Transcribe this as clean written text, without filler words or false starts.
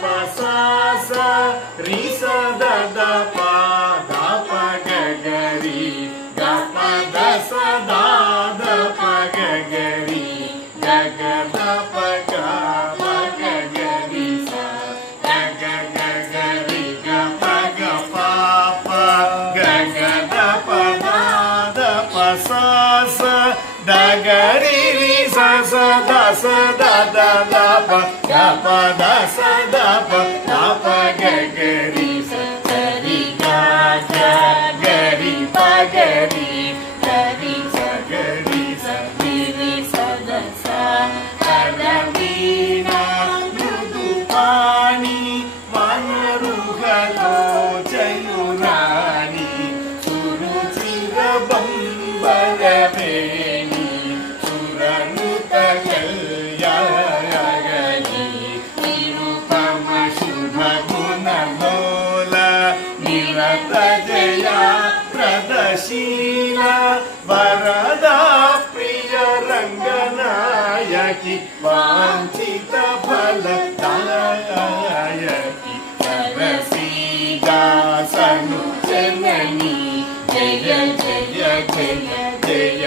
pa sa sa ri sa da da pa da pa ga ga ri ga pa da sa da da pa ga ga ri ga ga da pa ga pa ga ga ri sa ga ga ga ga ri ga pa pa ga ga da pa da pa sa sa da ga ri ri sa sa da da pa ga pa da sa da pa ga ga ri sa ri ga ga ga ri pa ga ri ga ri sa ga ri sa ri ri sa da sa అలవీణ మృదు పాణి వనరుహలో చయురాణి సురుచిర బంబరవేణి సురనుత కళ్యాణి నిరుపమ శుభ గుణలోల నిరత జయ ప్రదశీల వరదా ప్రియ రంగనాయకి వాంఛిత ఫలదాయకి సరసీదాసను జనని జయ జయ జయ జయ